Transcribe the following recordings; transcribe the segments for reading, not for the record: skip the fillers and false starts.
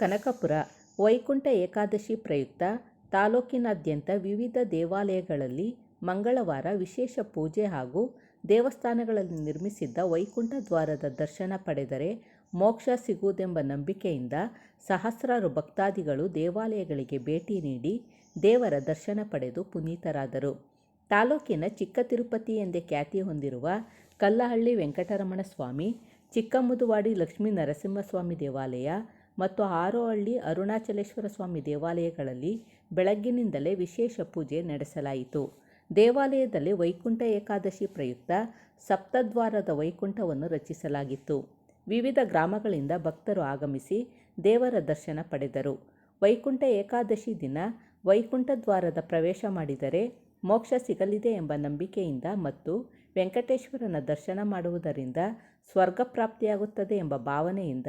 ಕನಕಪುರ ವೈಕುಂಠ ಏಕಾದಶಿ ಪ್ರಯುಕ್ತ ತಾಲೂಕಿನಾದ್ಯಂತ ವಿವಿಧ ದೇವಾಲಯಗಳಲ್ಲಿ ಮಂಗಳವಾರ ವಿಶೇಷ ಪೂಜೆ ಹಾಗೂ ದೇವಸ್ಥಾನಗಳಲ್ಲಿ ನಿರ್ಮಿಸಿದ್ದ ವೈಕುಂಠ ದ್ವಾರದ ದರ್ಶನ ಪಡೆದರೆ ಮೋಕ್ಷ ಸಿಗುವುದೆಂಬ ನಂಬಿಕೆಯಿಂದ ಸಹಸ್ರಾರು ಭಕ್ತಾದಿಗಳು ದೇವಾಲಯಗಳಿಗೆ ಭೇಟಿ ನೀಡಿ ದೇವರ ದರ್ಶನ ಪಡೆದು ಪುನೀತರಾದರು. ತಾಲೂಕಿನ ಚಿಕ್ಕ ತಿರುಪತಿ ಎಂದೇ ಖ್ಯಾತಿ ಹೊಂದಿರುವ ಕಲ್ಲಹಳ್ಳಿ ವೆಂಕಟರಮಣ ಸ್ವಾಮಿ, ಚಿಕ್ಕಮುದುವಾಡಿ ಲಕ್ಷ್ಮೀ ನರಸಿಂಹಸ್ವಾಮಿ ದೇವಾಲಯ ಮತ್ತು ಹಾರೋಹಳ್ಳಿ ಅರುಣಾಚಲೇಶ್ವರ ಸ್ವಾಮಿ ದೇವಾಲಯಗಳಲ್ಲಿ ಬೆಳಗ್ಗಿನಿಂದಲೇ ವಿಶೇಷ ಪೂಜೆ ನಡೆಸಲಾಯಿತು. ದೇವಾಲಯದಲ್ಲಿ ವೈಕುಂಠ ಏಕಾದಶಿ ಪ್ರಯುಕ್ತ ಸಪ್ತದ್ವಾರದ ವೈಕುಂಠವನ್ನು ರಚಿಸಲಾಗಿತ್ತು. ವಿವಿಧ ಗ್ರಾಮಗಳಿಂದ ಭಕ್ತರು ಆಗಮಿಸಿ ದೇವರ ದರ್ಶನ ಪಡೆದರು. ವೈಕುಂಠ ಏಕಾದಶಿ ದಿನ ವೈಕುಂಠ ದ್ವಾರದ ಪ್ರವೇಶ ಮಾಡಿದರೆ ಮೋಕ್ಷ ಸಿಗಲಿದೆ ಎಂಬ ನಂಬಿಕೆಯಿಂದ ಮತ್ತು ವೆಂಕಟೇಶ್ವರನ ದರ್ಶನ ಮಾಡುವುದರಿಂದ ಸ್ವರ್ಗ ಪ್ರಾಪ್ತಿಯಾಗುತ್ತದೆ ಎಂಬ ಭಾವನೆಯಿಂದ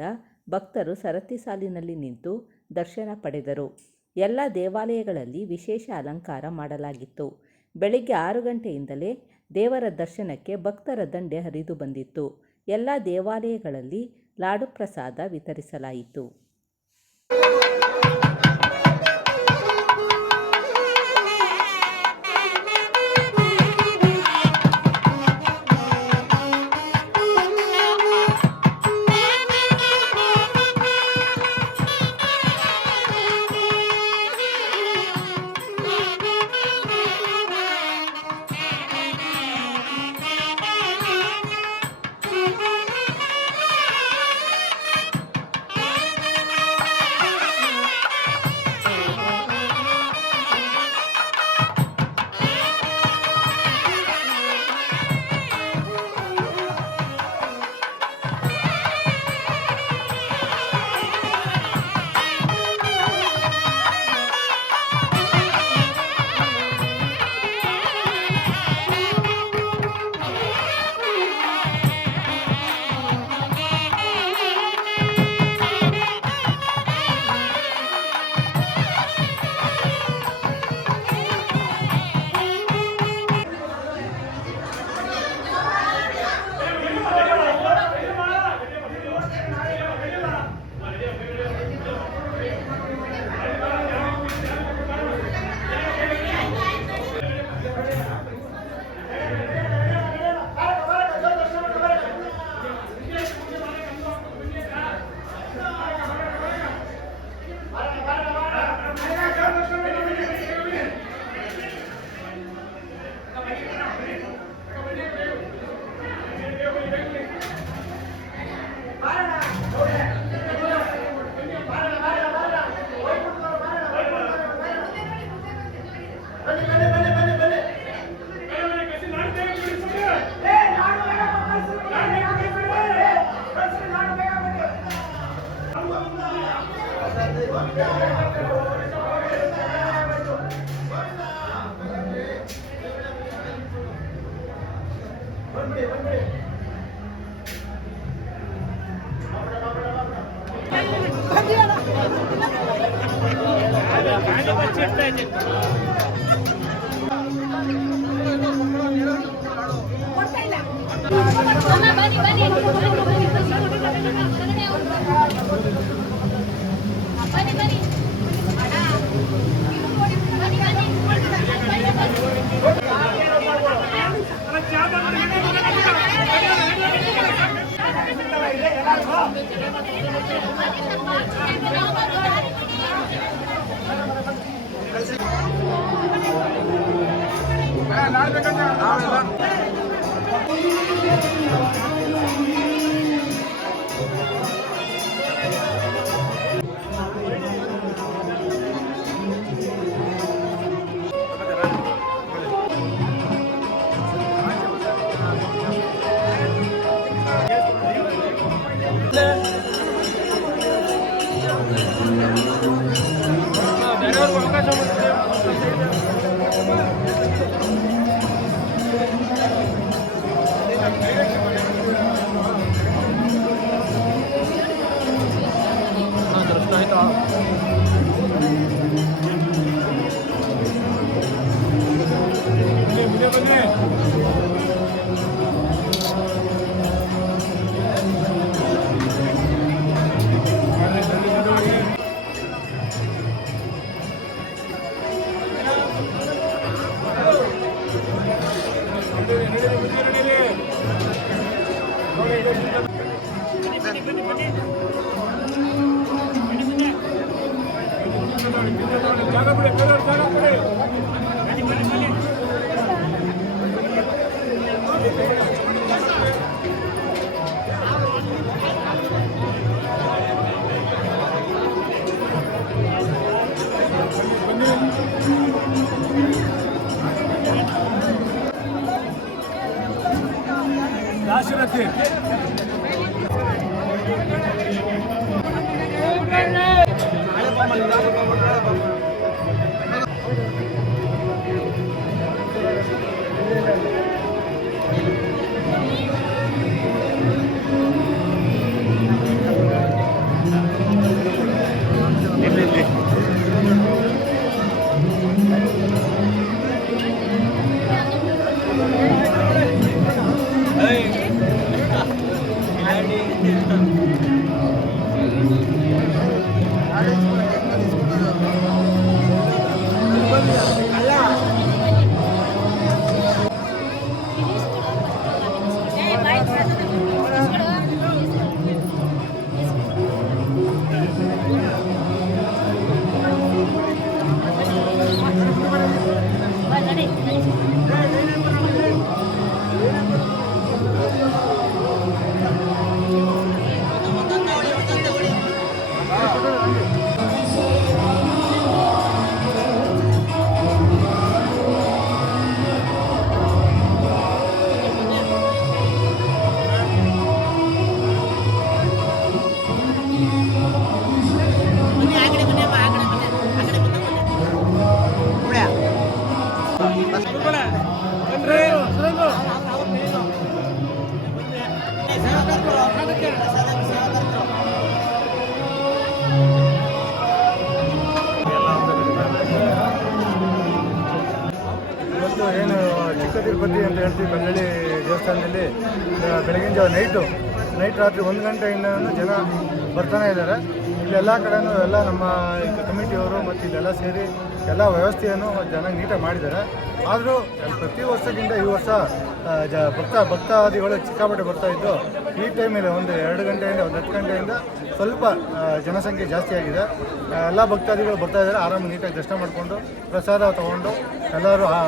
ಭಕ್ತರು ಸರತಿ ಸಾಲಿನಲ್ಲಿ ನಿಂತು ದರ್ಶನ ಪಡೆದರು. ಎಲ್ಲ ದೇವಾಲಯಗಳಲ್ಲಿ ವಿಶೇಷ ಅಲಂಕಾರ ಮಾಡಲಾಗಿತ್ತು. ಬೆಳಿಗ್ಗೆ 6 ಗಂಟೆಯಿಂದಲೇ ದೇವರ ದರ್ಶನಕ್ಕೆ ಭಕ್ತರ ದಂಡೆ ಹರಿದು ಬಂದಿತ್ತು. ಎಲ್ಲ ದೇವಾಲಯಗಳಲ್ಲಿ ಲಾಡು ಪ್ರಸಾದ ವಿತರಿಸಲಾಯಿತು. दाशरथी ಇವತ್ತು ಏನು ಚಿಕ್ಕ ತಿರುಪತಿ ಅಂತ ಹೇಳ್ತೀವಿ ಕಲ್ಲಳ್ಳಿ ದೇವಸ್ಥಾನದಲ್ಲಿ ಬೆಳಗಿನ ಜಾವ ನೈಟ್ ರಾತ್ರಿ 1 ಗಂಟೆಯಿಂದ ಜನ ಬರ್ತಾನೆ ಇದ್ದಾರೆ. ಇಲ್ಲೆಲ್ಲ ಕಡೆನೂ ಎಲ್ಲ ನಮ್ಮ ಕಮಿಟಿಯವರು ಮತ್ತು ಇಲ್ಲೆಲ್ಲ ಸೇರಿ ಎಲ್ಲ ವ್ಯವಸ್ಥೆಯನ್ನು ಜನ ನೀಟಾಗಿ ಮಾಡಿದ್ದಾರೆ. ಆದರೂ ಪ್ರತಿ ವರ್ಷಕ್ಕಿಂತ ಈ ವರ್ಷ ಭಕ್ತಾದಿಗಳು ಸಿಕ್ಕಾಪಟ್ಟೆ ಬರ್ತಾಯಿದ್ದು ಈ ಟೈಮಲ್ಲಿ ಒಂದು 2 ಗಂಟೆಯಿಂದ 10 ಗಂಟೆಯಿಂದ ಸ್ವಲ್ಪ ಜನಸಂಖ್ಯೆ ಜಾಸ್ತಿ ಆಗಿದೆ. ಎಲ್ಲ ಭಕ್ತಾದಿಗಳು ಬರ್ತಾಯಿದ್ದಾರೆ. ಆರಾಮಾಗಿ ನೀಟಾಗಿ ದರ್ಶನ ಮಾಡಿಕೊಂಡು ಪ್ರಸಾದ ತೊಗೊಂಡು ಎಲ್ಲರೂ ಆ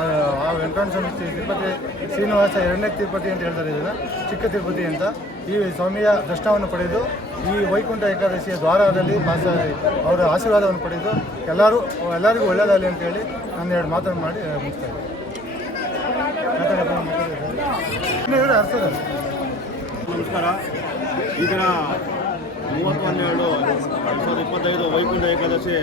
ವೆಂಕಟರಮಣ ಸ್ವಾಮಿ ತಿರುಪತಿ ಶ್ರೀನಿವಾಸ 2ನೇ ತಿರುಪತಿ ಅಂತ ಹೇಳ್ತಾರೆ, ಇದನ್ನು ಚಿಕ್ಕ ತಿರುಪತಿ ಅಂತ. ಈ ಸ್ವಾಮಿಯ ದರ್ಶನವನ್ನು ಪಡೆದು ಈ ವೈಕುಂಠ ಏಕಾದಶಿಯ ದ್ವಾರದಲ್ಲಿ ಅವರ ಆಶೀರ್ವಾದವನ್ನು ಪಡೆದು ಎಲ್ಲರಿಗೂ ಒಳ್ಳೆಯದಾಗಲಿ ಅಂತೇಳಿ ನಾನು 2 ಮಾತನ್ನು ಮಾಡಿ ಮುಗಿಸ್ತಾ ಇದ್ದೀನಿ. ನಮಸ್ಕಾರ. ಈ ದಿನ 30/12/2025 ವೈಕುಂಠ ಏಕಾದಶಿ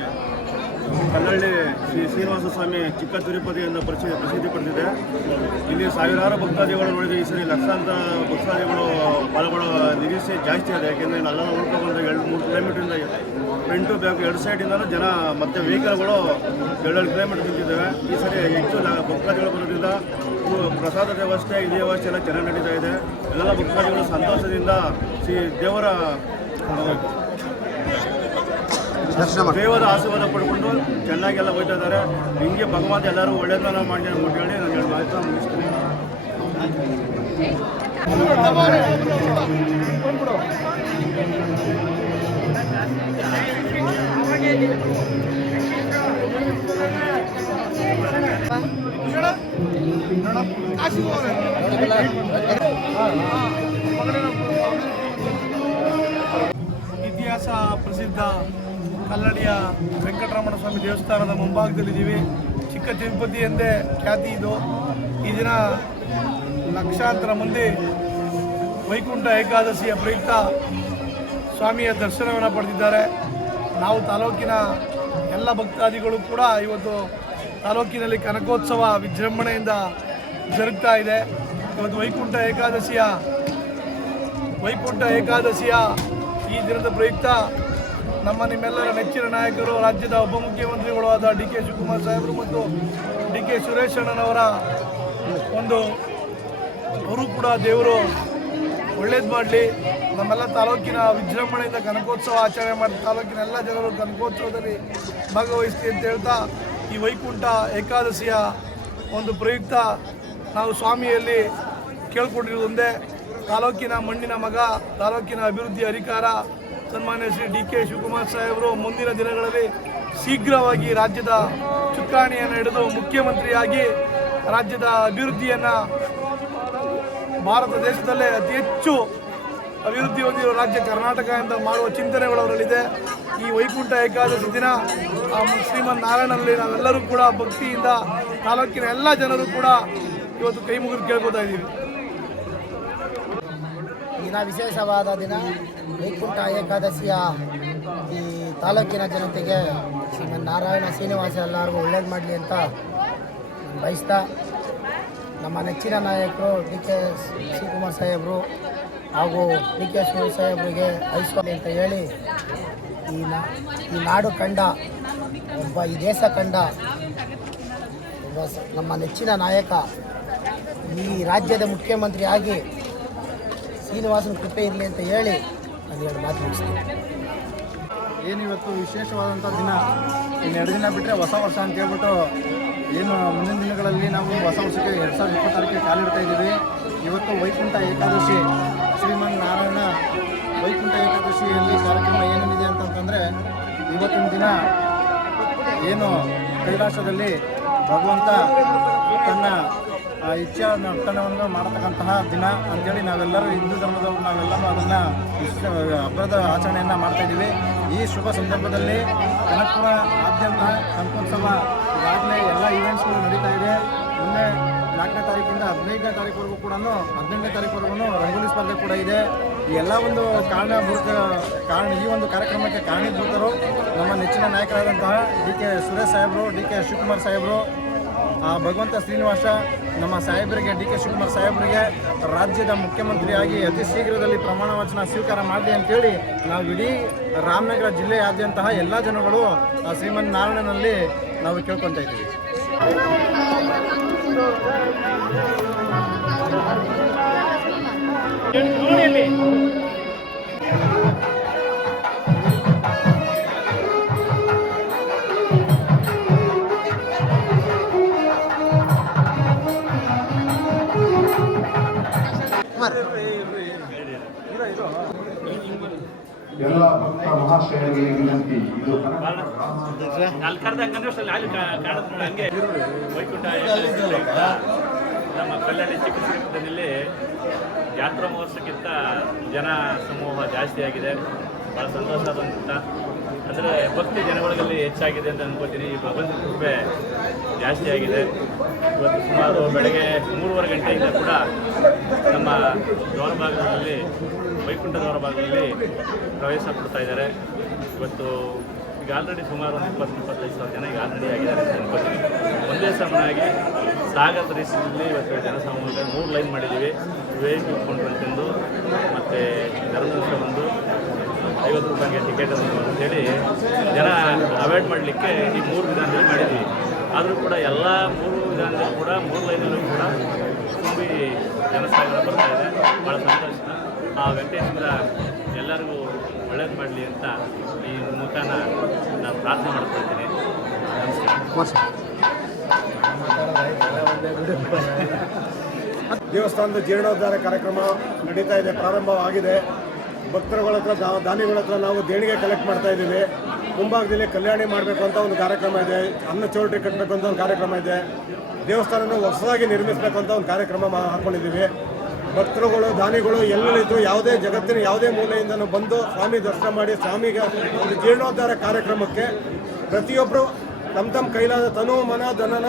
ಕಲ್ಲಳ್ಳಿ ಶ್ರೀ ಶ್ರೀನಿವಾಸ ಸ್ವಾಮಿ ಚಿಕ್ಕ ತಿರುಪತಿ ಎಂದು ಪ್ರಸಿದ್ಧಿ ಪಡೆದಿದೆ. ಇಲ್ಲಿ ಸಾವಿರಾರು ಭಕ್ತಾದಿಗಳು ನೋಡಿದರೆ ಈ ಸರಿ ಲಕ್ಷಾಂತರ ಭಕ್ತಾದಿಗಳು ಪಾಲ್ಗೊಳ್ಳೋ ನಿರೀಕ್ಷೆ ಜಾಸ್ತಿ ಇದೆ. ಯಾಕೆಂದರೆ ನಲ್ಲೆಲ್ಲ ಉಳ್ಕೊಂಡು 2-3 ಕಿಲೋಮೀಟ್ರಿಂದ ಫ್ರಂಟು ಬ್ಯಾಕ್ 2 ಸೈಡಿಂದಲೂ ಜನ ಮತ್ತು ವೆಹಿಕಲ್ಗಳು 2 ಕಿಲೋಮೀಟರ್ ನಿಂತಿದ್ದಾವೆ. ಈ ಸರಿ ಹೆಚ್ಚು ಭಕ್ತಾದಿಗಳು ಬರೋದ್ರಿಂದ ಪ್ರಸಾದ ವ್ಯವಸ್ಥೆ ಇದೇ ವ್ಯವಸ್ಥೆ ಎಲ್ಲ ಚೆನ್ನಾಗಿ ನಡೀತಾ ಇದೆ. ಎಲ್ಲ ಭಕ್ತಾದಿಗಳು ಸಂತೋಷದಿಂದ ಶ್ರೀ ದೇವರ ದೇವರ ಆಶೀರ್ವಾದ ಪಡ್ಕೊಂಡು ಚೆನ್ನಾಗೆಲ್ಲ ಹೋಗ್ತಾ ಇದ್ದಾರೆ. ಹಿಂಗೆ ಭಗವಂತ ಎಲ್ಲರೂ ಒಳ್ಳೆಯದನ್ನ ಮಾಡಿ ಅಂತ ಹೇಳಿ ನಾನು 2 ಮಾತು ಮುಗಿಸ್ತೀನಿ. ಇತಿಹಾಸ ಪ್ರಸಿದ್ಧ ಕಲ್ಲಡಿಯ ವೆಂಕಟರಮಣ ಸ್ವಾಮಿ ದೇವಸ್ಥಾನದ ಮುಂಭಾಗದಲ್ಲಿದ್ದೀವಿ. ಚಿಕ್ಕ ತಿರುಪತಿ ಎಂದೇ ಖ್ಯಾತಿ ಇದು. ಈ ದಿನ ಲಕ್ಷಾಂತರ ಮಂದಿ ವೈಕುಂಠ ಏಕಾದಶಿಯ ಪ್ರಯುಕ್ತ ಸ್ವಾಮಿಯ ದರ್ಶನವನ್ನು ಪಡೆದಿದ್ದಾರೆ. ನಾವು ತಾಲೂಕಿನ ಎಲ್ಲ ಭಕ್ತಾದಿಗಳು ಕೂಡ ಇವತ್ತು ತಾಲೂಕಿನಲ್ಲಿ ಕನಕೋತ್ಸವ ವಿಜೃಂಭಣೆಯಿಂದ ಜರುಗ್ತಾ ಇದೆ. ಇವತ್ತು ವೈಕುಂಠ ಏಕಾದಶಿಯ ಈ ದಿನದ ಪ್ರಯುಕ್ತ ನಿಮ್ಮೆಲ್ಲರ ನೆಚ್ಚಿನ ನಾಯಕರು, ರಾಜ್ಯದ ಉಪಮುಖ್ಯಮಂತ್ರಿಗಳು ಆದ ಡಿ.ಕೆ. ಶಿವಕುಮಾರ್ ಸಾಹೇಬರು ಮತ್ತು ಡಿ.ಕೆ. ಸುರೇಶ್ ಅಣ್ಣನವರ ಅವರು ಕೂಡ ದೇವರು ಒಳ್ಳೇದು ಮಾಡಲಿ. ನಮ್ಮೆಲ್ಲ ತಾಲೂಕಿನ ವಿಜೃಂಭಣೆಯಿಂದ ಕನಕೋತ್ಸವ ಆಚರಣೆ ಮಾಡಿ ತಾಲೂಕಿನ ಎಲ್ಲ ಜನರು ಕನಕೋತ್ಸವದಲ್ಲಿ ಭಾಗವಹಿಸ್ತೀವಿ ಅಂತ ಹೇಳ್ತಾ, ಈ ವೈಕುಂಠ ಏಕಾದಶಿಯ ಪ್ರಯುಕ್ತ ನಾವು ಸ್ವಾಮಿಯಲ್ಲಿ ಕೇಳ್ಕೊಂಡಿರೋದು ಒಂದೇ, ತಾಲೂಕಿನ ಮಣ್ಣಿನ ಮಗ, ತಾಲೂಕಿನ ಅಭಿವೃದ್ಧಿ ಅಧಿಕಾರ ಸನ್ಮಾನ್ಯ ಶ್ರೀ ಡಿ.ಕೆ. ಶಿವಕುಮಾರ್ ಸಾಹೇಬರು ಮುಂದಿನ ದಿನಗಳಲ್ಲಿ ಶೀಘ್ರವಾಗಿ ರಾಜ್ಯದ ಚುಕ್ಕಾಣಿಯನ್ನು ಹಿಡಿದು ಮುಖ್ಯಮಂತ್ರಿಯಾಗಿ ರಾಜ್ಯದ ಅಭಿವೃದ್ಧಿಯನ್ನು ಭಾರತ ದೇಶದಲ್ಲೇ ಅತಿ ಹೆಚ್ಚು ಅಭಿವೃದ್ಧಿ ಹೊಂದಿರುವ ರಾಜ್ಯ ಕರ್ನಾಟಕ ಅಂತ ಮಾಡುವ ಚಿಂತನೆಗಳು ಅವರಲ್ಲಿದೆ. ಈ ವೈಕುಂಠ ಏಕಾದಶಿ ದಿನ ಶ್ರೀಮನ್ ನಾರಾಯಣನಲ್ಲಿ ನಾವೆಲ್ಲರೂ ಕೂಡ ಭಕ್ತಿಯಿಂದ ತಾಲೂಕಿನ ಎಲ್ಲ ಜನರು ಕೂಡ ಇವತ್ತು ಕೈ ಮುಗಿದು ಕೇಳ್ಕೊತಾ ಇದ್ದೀವಿ. ದಿನ ವಿಶೇಷವಾದ ದಿನ ವೈಕುಂಠ ಏಕಾದಶಿಯ ಈ ತಾಲೂಕಿನ ಜನತೆಗೆ ಶ್ರೀಮನ್ ನಾರಾಯಣ ಶ್ರೀನಿವಾಸ ಎಲ್ಲರಿಗೂ ಒಳ್ಳೇದು ಮಾಡಲಿ ಅಂತ ಬಯಸ್ತಾ, ನಮ್ಮ ನೆಚ್ಚಿನ ನಾಯಕರು ಡಿ ಕೆ ಶಿವಕುಮಾರ್ ಸಾಹೇಬರು ಹಾಗೂ ಡಿ ಕೆ ಶಿವ ಸಾಹೇಬರಿಗೆ ಐಶ್ವರ್ಯ ಅಂತ ಹೇಳಿ ಈ ನಾಡು ಕಂಡ ಈ ದೇಶ ಕಂಡ ನಮ್ಮ ನೆಚ್ಚಿನ ನಾಯಕ ಈ ರಾಜ್ಯದ ಮುಖ್ಯಮಂತ್ರಿ ಆಗಿ ಶ್ರೀನಿವಾಸನ ಕೃಪೆ ಇರಲಿ ಅಂತ ಹೇಳಿ ನಾನು ಮಾತು ಮುಗಿಸ್ತೀನಿ. ಏನಿವತ್ತು ವಿಶೇಷವಾದಂಥ ದಿನ, ಇನ್ನೆರಡು ದಿನ ಬಿಟ್ಟರೆ ಹೊಸ ವರ್ಷ ಅಂತ ಹೇಳ್ಬಿಟ್ಟು ಏನು ಮುಂದಿನ ದಿನಗಳಲ್ಲಿ ನಾವು ಹೊಸ ವರ್ಷಕ್ಕೆ 2026ಕ್ಕೆ ಕಾಲಿಡ್ತಾ ಇದ್ದೀವಿ. ಇವತ್ತು ವೈಕುಂಠ ಏಕಾದಶಿ, ಶ್ರೀಮನ್ ನಾರಾಯಣ ವೈಕುಂಠ ಏಕಾದಶಿಯಲ್ಲಿ ಕಾರ್ಯಕ್ರಮ ಏನೇನಿದೆ ಅಂತಂತಂದರೆ, ಇವತ್ತಿನ ದಿನ ಏನು ಕೈಲಾಸದಲ್ಲಿ ಭಗವಂತ ತನ್ನ ಇಚ್ಛಾ ನರ್ತನವನ್ನು ಮಾಡತಕ್ಕಂತಹ ದಿನ ಅಂಥೇಳಿ ನಾವೆಲ್ಲರೂ ಹಿಂದೂ ಧರ್ಮದವರು ನಾವೆಲ್ಲರೂ ಅದನ್ನು ಹಬ್ಬದ ಆಚರಣೆಯನ್ನು ಮಾಡ್ತಾಯಿದ್ದೀವಿ. ಈ ಶುಭ ಸಂದರ್ಭದಲ್ಲಿ ಕನಕಪುರ ಆದ್ಯಂತ ಕನಕೋತ್ಸವ ಈಗಾಗಲೇ ಎಲ್ಲ ಈವೆಂಟ್ಸ್ಗಳು ನಡೀತಾ ಇದೆ. ಮೊನ್ನೆ 4ನೇ ತಾರೀಕಿಂದ 15ನೇ ತಾರೀಕುವರೆಗೂ ಕೂಡ 18ನೇ ತಾರೀಕುವರೆಗೂ ರಂಗೋಲಿ ಸ್ಪರ್ಧೆ ಕೂಡ ಇದೆ. ಈ ಎಲ್ಲ ಒಂದು ಈ ಒಂದು ಕಾರ್ಯಕ್ರಮಕ್ಕೆ ಕಾರಣೀಭೂತರು ನಮ್ಮ ನೆಚ್ಚಿನ ನಾಯಕರಾದಂತಹ ಡಿ ಕೆ ಸುರೇಶ್ ಸಾಹೇಬರು, ಡಿ ಕೆ ಶಿವಕುಮಾರ್ ಸಾಹೇಬರು, ಭಗವಂತ ಶ್ರೀನಿವಾಸ ನಮ್ಮ ಸಾಹೇಬರಿಗೆ, ಡಿ ಕೆ ಶಿವಕುಮಾರ್ ಸಾಹೇಬರಿಗೆ ರಾಜ್ಯದ ಮುಖ್ಯಮಂತ್ರಿಯಾಗಿ ಅತಿ ಶೀಘ್ರದಲ್ಲಿ ಪ್ರಮಾಣ ವಚನ ಸ್ವೀಕಾರ ಮಾಡಲಿ ಅಂತೇಳಿ ನಾವು ಇಡೀ ರಾಮನಗರ ಜಿಲ್ಲೆಯಾದ್ಯಂತಹ ಎಲ್ಲ ಜನಗಳು ಶ್ರೀಮನ್ ನಾರಾಯಣನಲ್ಲಿ ನಾವು ಕೇಳ್ಕೊತಾ ಇದ್ದೀವಿ. ಎಲ್ಲ ಭಕ್ತ ಮಹಾಶಯರಿಗೆ ವಿನಂತಿ, ಇದು ವೈಕುಂಠ ನಮ್ಮ ಕಲ್ಯಾಣಿ ಚಿಕ್ಕದಲ್ಲಿ ಯಾತ್ರಾ ಮಹೋತ್ಸವಕ್ಕಿಂತ ಜನ ಸಮೂಹ ಜಾಸ್ತಿ ಆಗಿದೆ. ಭಾಳ ಸಂತೋಷವಾದಂಥ, ಅಂದರೆ ಭಕ್ತಿ ಜನಗಳಲ್ಲಿ ಹೆಚ್ಚಾಗಿದೆ ಅಂತ ಅನ್ಕೋತೀನಿ. ಈ ಭಗವಂತ ಕೃಪೆ ಜಾಸ್ತಿ ಆಗಿದೆ. ಇವತ್ತು ಸುಮಾರು ಬೆಳಗ್ಗೆ 3:30 ಗಂಟೆಯಿಂದ ಕೂಡ ನಮ್ಮ ದ್ವಾರಭಾಗದಲ್ಲಿ, ವೈಕುಂಠ ದ್ವಾರಭಾಗದಲ್ಲಿ ಪ್ರವೇಶ ಕೊಡ್ತಾ ಇದ್ದಾರೆ. ಇವತ್ತು ಈಗ ಆಲ್ರೆಡಿ ಸುಮಾರು ಒಂದು 20-25 ಸಾವಿರ ಜನ ಈಗ ಆಲ್ರೆಡಿ ಆಗಿದ್ದಾರೆ ಅಂತ ಅನ್ಕೋತೀನಿ. ಒಂದೇ ಸಮನಾಗಿ ಸಾಗರದ ರೀತಿಯಲ್ಲಿ ಇವತ್ತು ಜನಸಮೂಹ 3 ಲೈನ್ ಮಾಡಿದ್ದೀವಿ. VIP ಉಟ್ಕೊಂಡ್ರಂತಂದು ಮತ್ತು ಧರ್ಮದರ್ಶ ಒಂದು 50 ರೂಪಾಯಿಗೆ ಟಿಕೆಟ್ ಅಂತೇಳಿ ಜನ ಅವಾಯ್ಡ್ ಮಾಡಲಿಕ್ಕೆ ಈ 3 ವಿಧಾನದಲ್ಲಿ ಮಾಡಿದ್ದೀವಿ. ಆದರೂ ಕೂಡ ಎಲ್ಲ 3 ವಿಧಾನದಲ್ಲೂ ಕೂಡ 3 ಲೈನಲ್ಲೂ ಕೂಡ ತುಂಬಿ ಜನಸಾಗರ ಬರ್ತಾ ಇದೆ. ಭಾಳ ಸಂತೋಷ. ಆ ವೆಂಕಟೇಶ್ವರ ಎಲ್ಲರಿಗೂ ಒಳ್ಳೇದು ಮಾಡಲಿ ಅಂತ ಈ ಮುಖಾನ ನಾನು ಪ್ರಾರ್ಥನೆ ಮಾಡ್ಕೊಳ್ತೀನಿ. ನಮಸ್ಕಾರ. ದೇವಸ್ಥಾನದ ಜೀರ್ಣೋದ್ಧಾರ ಕಾರ್ಯಕ್ರಮ ನಡೀತಾ ಇದೆ, ಪ್ರಾರಂಭವಾಗಿದೆ. ಭಕ್ತರುಗಳ ಹತ್ರ, ದಾನಿಗಳ ಹತ್ರ ನಾವು ದೇಣಿಗೆ ಕಲೆಕ್ಟ್ ಮಾಡ್ತಾ ಇದ್ದೀವಿ. ಮುಂಭಾಗದಲ್ಲಿ ಕಲ್ಯಾಣಿ ಮಾಡಬೇಕು ಅಂತ ಒಂದು ಕಾರ್ಯಕ್ರಮ ಇದೆ, ಅನ್ನ ಚೌಲ್ಟ್ರಿ ಕಟ್ಟಬೇಕು ಅಂತ ಒಂದು ಕಾರ್ಯಕ್ರಮ ಇದೆ, ದೇವಸ್ಥಾನವನ್ನು ಹೊಸದಾಗಿ ನಿರ್ಮಿಸಬೇಕು ಅಂತ ಒಂದು ಕಾರ್ಯಕ್ರಮ ಹಾಕ್ಕೊಂಡಿದ್ದೀವಿ. ಭಕ್ತರುಗಳು, ದಾನಿಗಳು ಎಲ್ಲೆಲ್ಲಿದ್ದು ಯಾವುದೇ ಜಗತ್ತಿನ ಯಾವುದೇ ಮೂಲೆಯಿಂದನೂ ಬಂದು ಸ್ವಾಮಿ ದರ್ಶನ ಮಾಡಿ ಸ್ವಾಮಿಗೆ ಒಂದು ಜೀರ್ಣೋದ್ಧಾರ ಕಾರ್ಯಕ್ರಮಕ್ಕೆ ಪ್ರತಿಯೊಬ್ಬರು ತಮ್ಮ ಕೈಲಾದ ತನು ಮನ ಧನನ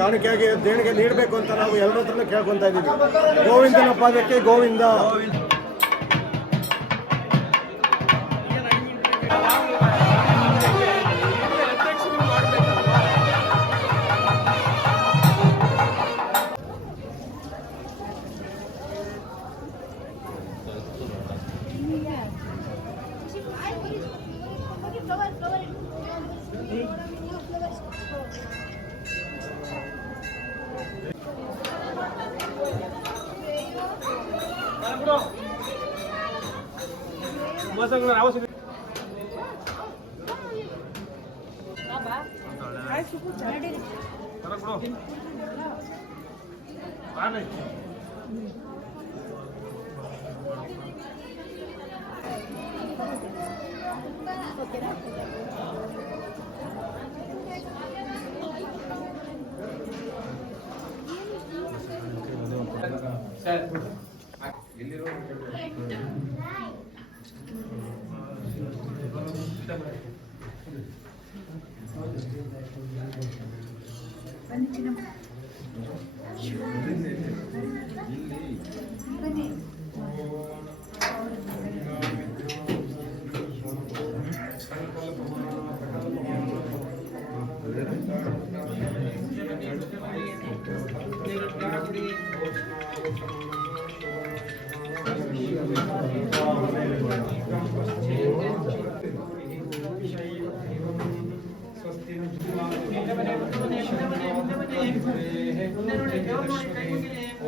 ಕಾಣಿಕೆಯಾಗಿ ದೇಣಿಗೆ ನೀಡಬೇಕು ಅಂತ ನಾವು ಎಲ್ಲರ ಹತ್ರನೂ ಕೇಳ್ಕೊತಾ ಇದ್ದೀವಿ. ಗೋವಿಂದನ ಪಾದಕ್ಕೆ ಗೋವಿಂದ.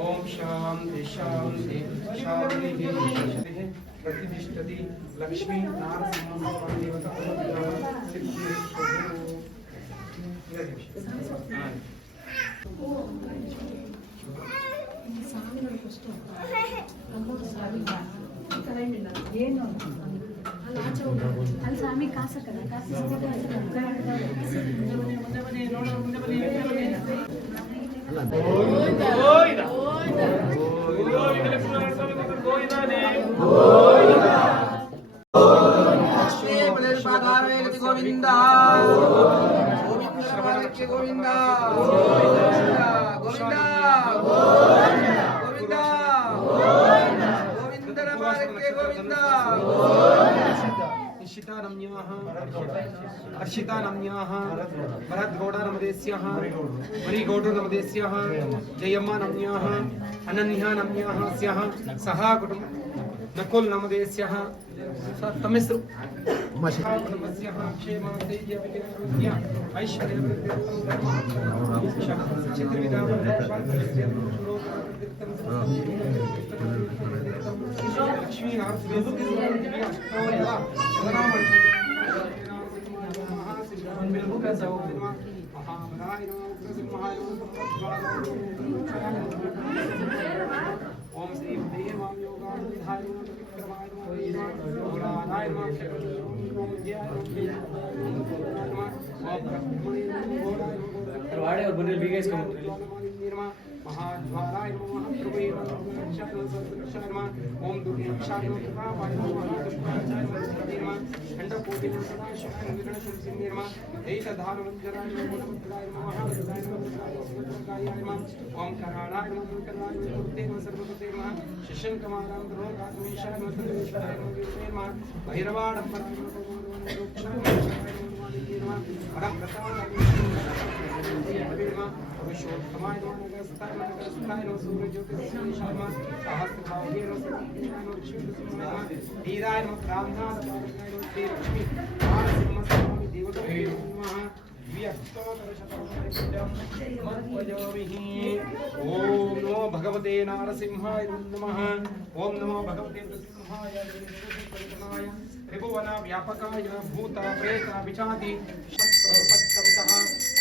ओम शांति शांति शांति प्रतिष्ठति लक्ष्मी नारसिंह देवता ಏನು ಅಲ್ಲಿ ಸ್ವಾಮಿ ಕಾಸಕ್ಕಲ್ಲ ಗೋವಿಂದ ಗೋವಿಂದ ಗೋವಿಂದ निशिता नम्याः अर्शिता नम्याः भरतगौडा नमदेस्याः मणिगौडो नमदेस्याः जयम्मा नम्याः अनन्या नम्याः स्याः सह कुटुंब नकुल नमदेस्याः तम ಹೆಸರು ನಮಸ್ಯಃ ಕ್ಷೇಮ ಸ್ಥೈರ್ಯ ವಿದ್ಯ ಐಶ್ವರ್ಯ ಚಿತ್ರವಿಧ ಲಕ್ಷ್ಮೀ ओम श्री देवां योगानुधाय विक्रमाय ओलानाय वाड़े और बने बीगे इसका महाद्वाराय नमः प्रभवे नमः ओम दुर्गाक्षाय नमः खंडकोटि नमः विघ्नशंसिने नमः ऐतधारवज्राय नमः ओम कराणाय नमः कराणाय नमः सर्वपते नमः शशंकमारां द्रोगात्मेशाय नमः भैरवाडम्बराय नमः परम प्रसादाय पुरुषोत्तमाय नमस्ताय नमस्ताय सूर्य ज्योतिषाय नमः सहस्रभागे नमः धीराय नमः ब्राह्मणाय नमः श्री लक्ष्मी नरसिंहस्वामी देवताय नमः ओम नमो भगवते नारसिंहाय नमः ओम नमो भगवते नरसिंहाय त्रिभुवन व्यापकाय भूत प्रेत विचाति शक्तपत्तमतः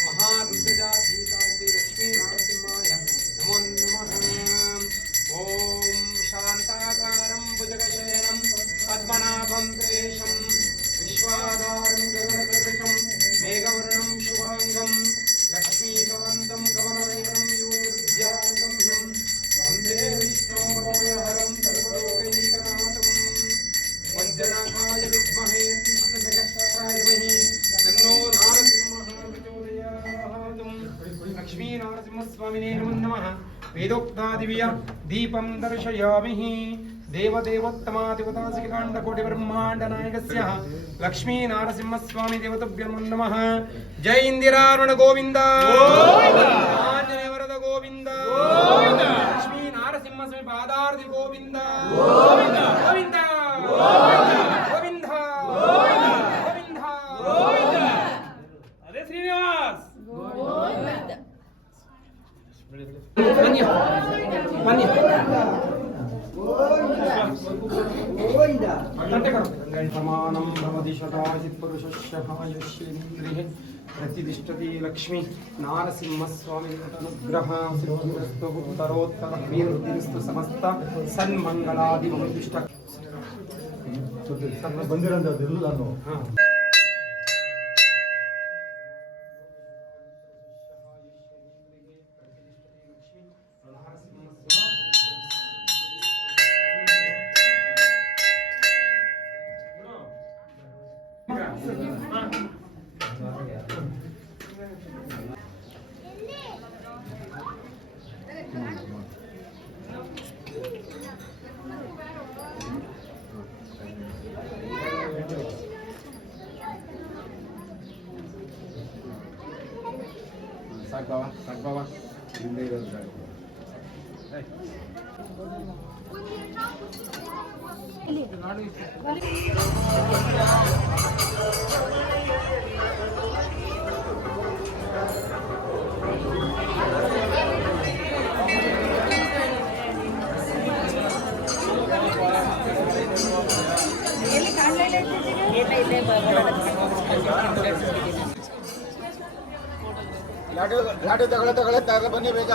महारुद्रजातीता श्री लक्ष्मी नारसिंहाय नमो नमः ओम शांताकारं भुजगशयनं पद्मनाभं त्रेशं विश्वाधारं गगनसदृशं मेघवर्णं शुभांगं लक्ष्मीकान्तं कमलनयनं योगिर्ध्यानगम्यं वन्दे विष्णुं भवभयहरं सर्वलोकैकनाथं वज्रनाथाय विद्महे कृष्णजगत्पताय धीमहि तन्नो नारसिंहः प्रचोदयात्। लक्ष्मी नारसिंहस्वामिने नमः। वेदोक्तादिव्य दीपं दर्शयामि। देवदेवोत्तमादिवतासिकाण्डकोटि ब्रह्माण्ड नायकस्य लक्ष्मी नारसिंहस्वामी देवतभ्यो नमः। जय इंदिरारुण गोविंद आंजनेय वरद गोविंद लक्ष्मी नारसिंहस्वामी पादार्थ गोविंद गोविंद गोविंद गोविंद गोविंद अरे श्रीनिवास बन्नी प्रमाणं भवति शताचित् पुरुषस्य आयुष्येन्द्रिः प्रतिष्ठति लक्ष्मी नारसिंहस्वामी अनुग्रह सिद्धिरस्तु उत्तरोत्तर अभिवृद्धिरस्तु समस्त सन्मंगलादिमंदिष्ट ಬಂದಿರೋದು ನಾನು ಸಾಕು ಹಿಂದೆ ಇರೋದು ಸಾಕು. ಲಾಡು ತಗೊಳ್ಳೆ ಬನ್ನಿ ಬೇಗ.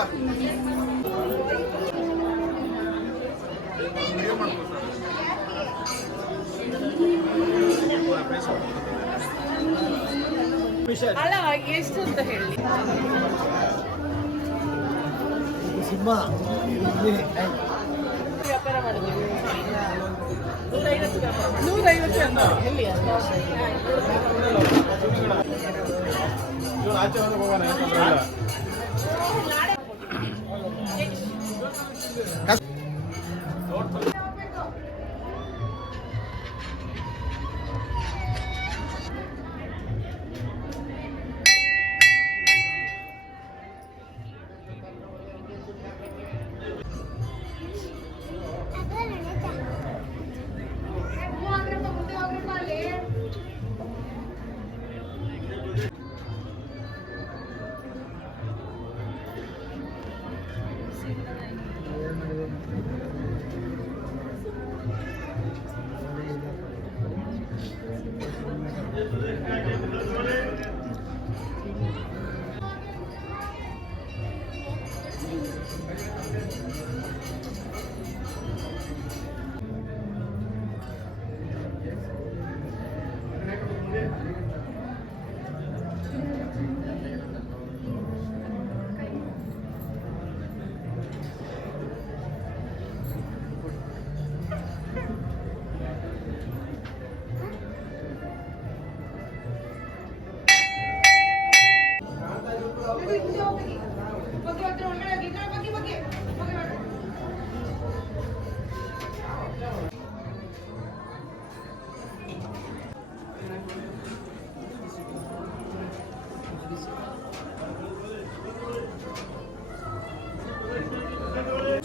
ಅಲ್ಲ ಎಷ್ಟು ಅಂತ ಹೇಳಿ ಸಿಂಹ ವ್ಯಾಪಾರ ಮಾಡಿದ್ವಿ 150 ಅಂತ ಎಲ್ಲಿ ಆಚೆ ಹೋಗೋಣ.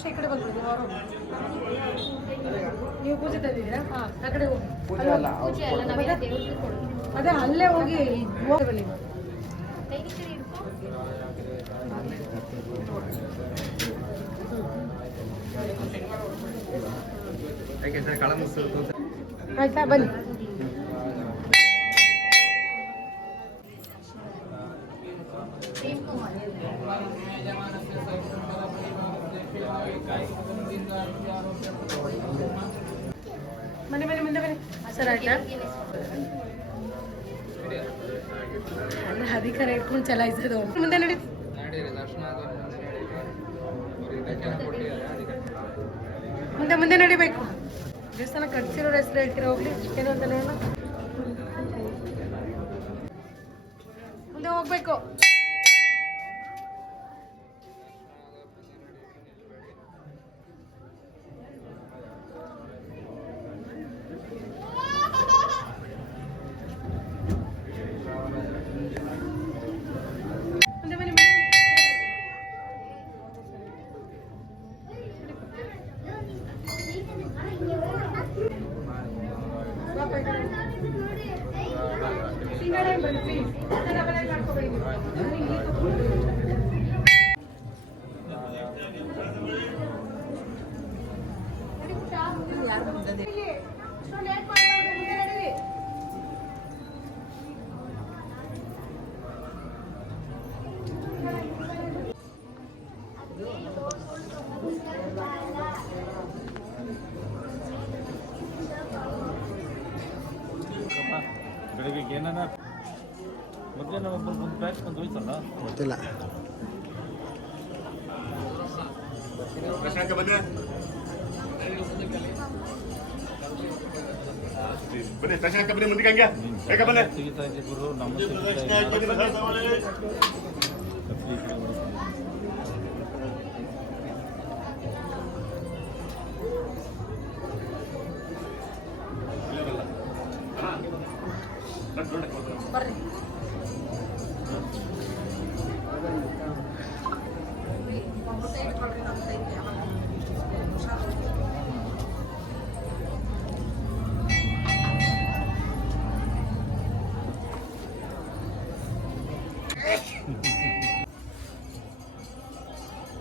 ಈ ಕಡೆ ಬಂದ್ಬಿಡಿ ನೀವು ಪೂಜೆ ತಂದಿದ್ದೀರಾ? ಹಾಂ ಆ ಕಡೆ ಹೋಗಿ ಅದೇ ಅಲ್ಲೇ ಹೋಗಿ ಬನ್ನಿ. ಆಯ್ತಾ ಬನ್ನಿ. ಬನ್ನಿ ಮುಂದೆ ಬನ್ನಿ ಸರ್. ಆಯ್ತಾ ಅಧಿಕಾರ ಇಟ್ಕೊಂಡು ಚಲಾಯಿಸೋದು. ಮುಂದೆ ನಡಿ. ಮುಂದೆ ಮುಂದೆ ನಡಿಬೇಕು. ದೇವಸ್ಥಾನ ಕಟ್ಸಿರೋರ ಹೆಸರು ಹೇಳ್ತೀರಾ? ಹೋಗ್ಲಿ ಏನು ಅಂತ ನೋಡೋಣ. ಮುಂದೆ ಹೋಗ್ಬೇಕು. ಬೆಳಿಗ್ಗೆ ಏನಾರ ಮಧ್ಯಾಹ್ನ ಒಂದು ಬ್ಯಾಚ್ ಬಂದು ಹೋಯ್ತಲ್ಲ ಗೊತ್ತಿಲ್ಲ. ತೆಗಿತಾ ಇದ್ದೆ ಗುರು ನಮ್ಮ ಬರ್ರಿ.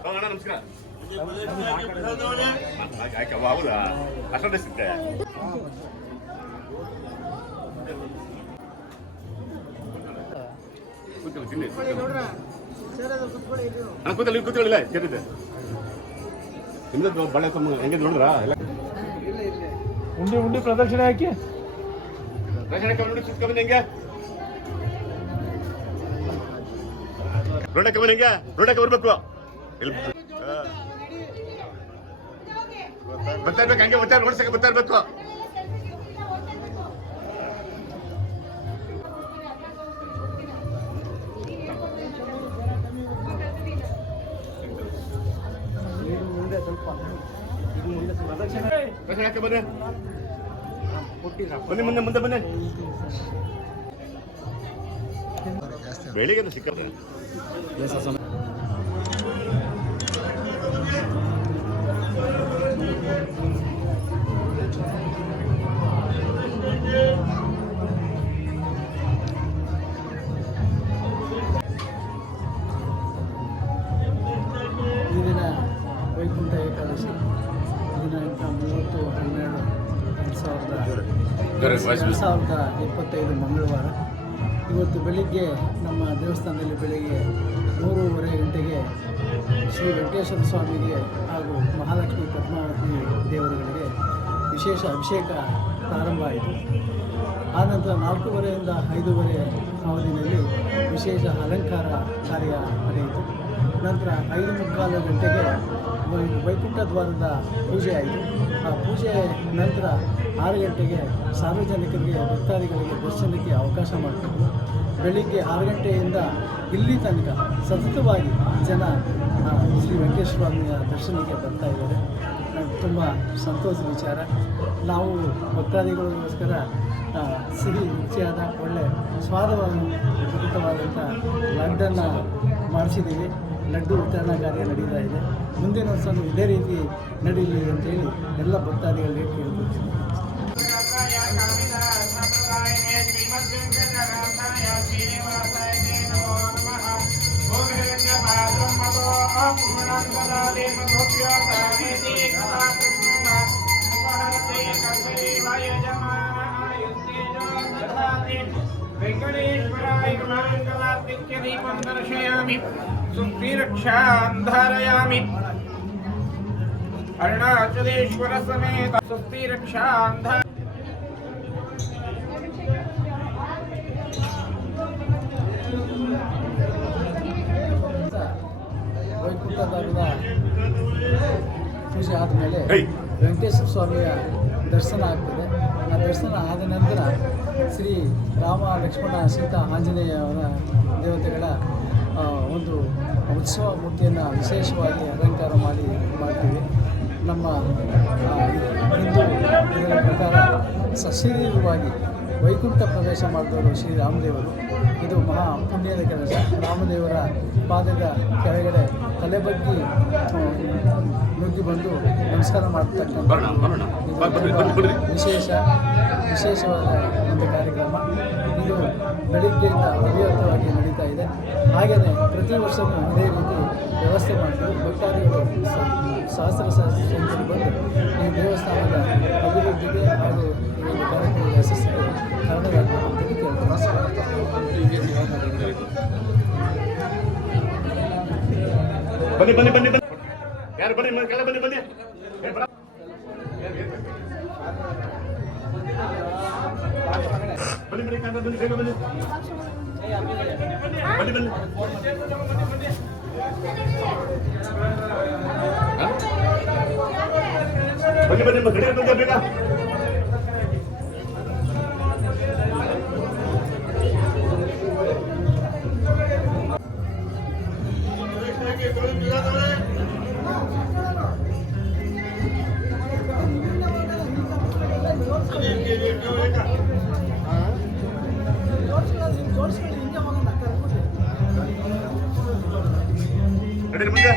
ಅಣ್ಣ ನಮಸ್ಕಾರ. ಹೌದಾ ಅಷ್ಟೊಂದೇ ಸಿಗ್ತೆ. ಕೂತ್ಕೊಳ್ಳಿಲ್ಲ ಕೇಳಿದ್ದೆ ನಿಮ್ದು ಬಳೆ ಹೆಂಗೆ ನೋಡಿದ್ರ ಉಂಡಿ ಪ್ರದರ್ಶನ ಹಾಕಿ ನೋಡಿ ಸುತ್ಕೊಂಡ್ ಹೆಂಗೆ ನೋಡಕ್ಕೆ ಬನ್ನಿ ಹೆಂಗೆ ನೋಡಕ್ಕೆ ಬರ್ಬೇಕು ಬರ್ತಾ ಇರ್ಬೇಕು ಹಂಗೆ ನೋಡ್ಸಕ್ಕೆ ಬರ್ತಾ ಇರ್ಬೇಕು. ಬನ್ನಿ ಮುಂದೆ ಬನ್ನಿ ಬೆಳಿಗ್ಗೆ ಸಿಕ್ಕತ್ತೆ. ಈ ದಿನ ವೈಕುಂಠ ಏಕಾದಶಿ ದಿನಾಂಕ 30/12/2025 ಮಂಗಳವಾರ. ಇವತ್ತು ಬೆಳಿಗ್ಗೆ ನಮ್ಮ ದೇವಸ್ಥಾನದಲ್ಲಿ ಬೆಳಿಗ್ಗೆ 3:30 ಗಂಟೆಗೆ ಶ್ರೀ ವೆಂಕಟೇಶ್ವರ ಸ್ವಾಮಿಗೆ ಹಾಗೂ ಮಹಾಲಕ್ಷ್ಮಿ ಪದ್ಮಾವತಿ ದೇವರುಗಳಿಗೆ ವಿಶೇಷ ಅಭಿಷೇಕ ಪ್ರಾರಂಭ ಆಯಿತು. ಆನಂತರ 4:30ಯಿಂದ 5:30 ಅವಧಿಯಲ್ಲಿ ವಿಶೇಷ ಅಲಂಕಾರ ಕಾರ್ಯ ನಡೆಯಿತು. ನಂತರ 5:45 ಗಂಟೆಗೆ ವೈಕುಂಠ ದ್ವಾರದ ಪೂಜೆ ಆಯಿತು. ಆ ಪೂಜೆ ನಂತರ 6 ಗಂಟೆಗೆ ಸಾರ್ವಜನಿಕರಿಗೆ ಭಕ್ತಾದಿಗಳಿಗೆ ದರ್ಶನಕ್ಕೆ ಅವಕಾಶ ಮಾಡಿಕೊಟ್ಟು ಬೆಳಿಗ್ಗೆ 6 ಗಂಟೆಯಿಂದ ಇಲ್ಲಿ ತನಕ ಸತತವಾಗಿ ಜನ ಶ್ರೀ ವೆಂಕಟೇಶ್ವರ ಸ್ವಾಮಿಯ ದರ್ಶನಕ್ಕೆ ಬರ್ತಾ ಇದ್ದಾರೆ. ತುಂಬ ಸಂತೋಷದ ವಿಚಾರ. ನಾವು ಭಕ್ತಾದಿಗಳಿಗೋಸ್ಕರ ಸಿಹಿ ರುಚಿಯಾದ ಒಳ್ಳೆ ಸ್ವಾದಯುತವಾದಂಥ ಲಡ್ಡನ್ನು ಮಾಡಿಸಿದ್ದೀವಿ. ಲಡ್ಡು ವಿತರಣಾ ಕಾರ್ಯ ನಡೀತಾ ಇದೆ. ಮುಂದಿನ ವರ್ಷವೂ ಇದೇ ರೀತಿ ನಡೀಲಿ ಅಂತೇಳಿ ಎಲ್ಲ ಭಕ್ತಾದಿಗಳಿಗೆ ಕೇಳ್ಕೊಳ್ತೀನಿ. वेंकटेश्वराय मंगलादित्य दीपं दर्शयामि सुस्थिरक्षां धारयामि अरुणाचलेश्वर समेत सुस्थिरक्षां ವೈಕುಂಠದ ಪೂಜೆ ಆದಮೇಲೆ ವೆಂಕಟೇಶ್ವರ ಸ್ವಾಮಿಯ ದರ್ಶನ ಆಗ್ತದೆ. ಆ ದರ್ಶನ ಆದ ನಂತರ ಶ್ರೀ ರಾಮ ಲಕ್ಷ್ಮಣ ಸೀತಾ ಆಂಜನೇಯ ಅವರ ದೇವತೆಗಳ ಒಂದು ಉತ್ಸವ ಮೂರ್ತಿಯನ್ನು ವಿಶೇಷವಾಗಿ ಅಲಂಕಾರ ಮಾಡ್ತೀವಿ. ನಮ್ಮ ಹಿಂದೂ ಇದರ ಪ್ರಕಾರ ಸಶರೀರವಾಗಿ ವೈಕುಂಠ ಪ್ರವೇಶ ಮಾಡಿದವರು ಶ್ರೀರಾಮದೇವರು. ಇದು ಮಹಾ ಪುಣ್ಯದ ಕೆಲಸ. ರಾಮದೇವರ ಪಾದದ ಕೆಳಗಡೆ ತಲೆ ಬಗ್ಗಿ ನುಗ್ಗಿ ಬಂದು ನಮಸ್ಕಾರ ಮಾಡ್ತಕ್ಕಂಥ ವಿಶೇಷವಾದ ಒಂದು ಕಾರ್ಯಕ್ರಮ. ಇದು ಬೆಳಿಗ್ಗೆಯಿಂದ ಅವಿರತವಾಗಿ ನಡೀತಾ ಇದೆ. ಹಾಗೆಯೇ ಪ್ರತಿ ವರ್ಷವೂ ಇದೇ ರೀತಿ ವ್ಯವಸ್ಥೆ ಮಾಡ್ತೀವಿ. ಭಕ್ತಾದಿಗಳು ಸಹಸ್ರ ಸಂಖ್ಯೆಯಲ್ಲಿ ಬಂದು ಈ ದೇವಸ್ಥಾನದ ಅಭಿವೃದ್ಧಿಗೆ ಹಾಗೂ ಈ ಒಂದು ಕಾರ್ಯಕ್ರಮದ ಯಶಸ್ಸಿಗೆ ಕಾರಣರಾಗಬೇಕು ಅಂತ ಬನ್ನಿ ಬನ್ನಿ ಬನ್ನಿ ಬನ್ನಿ ಯಾರು ಬನ್ನಿ ಕೆಳ ಬನ್ನಿ ಬನ್ನಿ ಬನ್ನಿ ಬನ್ನಿ ಕಾಂತ ಬನ್ನಿ ಬೇಗ ಬನ್ನಿ ಬನ್ನಿ ಬನ್ನಿ ಬನ್ನಿ ಬನ್ನಿ ಗಡಿ ಬಂದ ಬೇಗ ನಡೀರಿ ಮುಂದೆ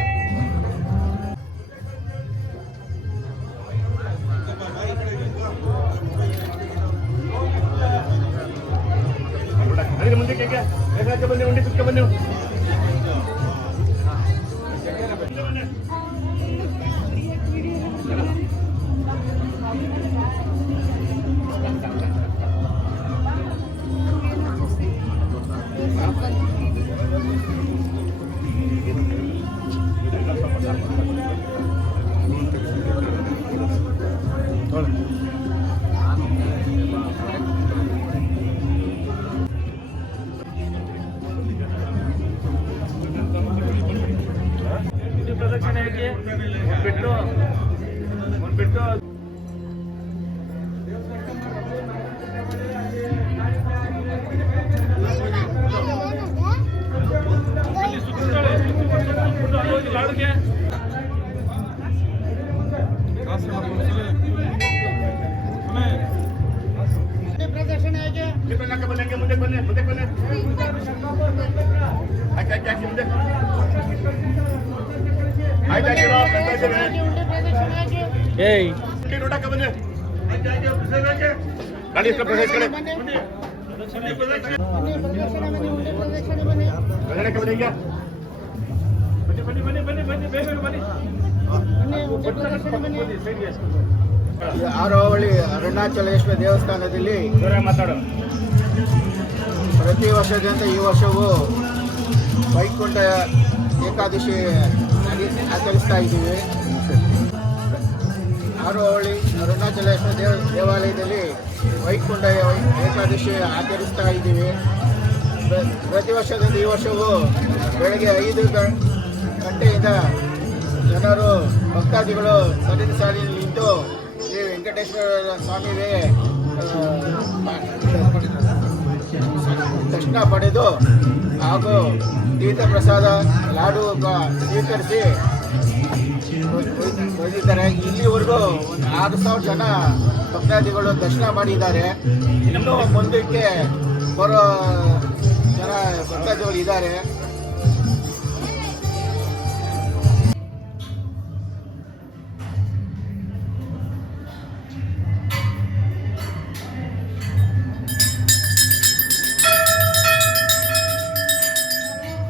ಬನ್ನಿ ಉಂಡಿ ಕುತ್ಕೊ ಬನ್ನಿ. ಪ್ರದಕ್ಷಿಣೆ ಹಾಕಿ ಬಿಟ್ಟು ಲಾಡುಗೆ ಮುಂದೆ ಬನ್ನಿ ಹಾಕಿ ಮುಂದೆ ನೋಡಕ್ಕೆ ಬನ್ನಿ ಗಾಡಿ ಪ್ರದೇಶ ಕಡೆ ಆರೋಹಳ್ಳಿ ಅರುಣಾಚಲೇಶ್ವರ ದೇವಸ್ಥಾನದಲ್ಲಿ ಪ್ರತಿ ವರ್ಷದಂತೆ ಈ ವರ್ಷವೂ ವೈಕುಂಠ ಏಕಾದಶಿ ಆಚರಿಸ್ತಾ ಇದ್ದೀವಿ. ಆರೋಹಳ್ಳಿ ಅರುಣಾಚಲೇಶ್ವರ ದೇವಾಲಯದಲ್ಲಿ ವೈಕುಂಠ ಏಕಾದಶಿ ಆಚರಿಸ್ತಾ ಇದ್ದೀವಿ. ಪ್ರತಿ ವರ್ಷದಂತೆ ಈ ವರ್ಷವೂ ಬೆಳಗ್ಗೆ 5 ಗಂಟೆಯಿಂದ ಜನರು ಭಕ್ತಾದಿಗಳು ಸರದಿ ಸಾಲಿನಲ್ಲಿ ನಿಂತು ಶ್ರೀ ವೆಂಕಟೇಶ್ವರ ಸ್ವಾಮಿಗೆ ದರ್ಶನ ಪಡೆದು ಹಾಗೂ ತೀರ್ಥ ಪ್ರಸಾದ ಲಾಡು ಸ್ವೀಕರಿಸಿ ಹೋಗಿದ್ದಾರೆ. ಇಲ್ಲಿವರೆಗೂ ಒಂದು 6,000 ಜನ ಭಕ್ತಾದಿಗಳು ದರ್ಶನ ಮಾಡಿದ್ದಾರೆ. ಇನ್ನೂ ಮುಂದಕ್ಕೆ ಬರೋ ಜನ ಭಕ್ತಾದಿಗಳು ಇದ್ದಾರೆ.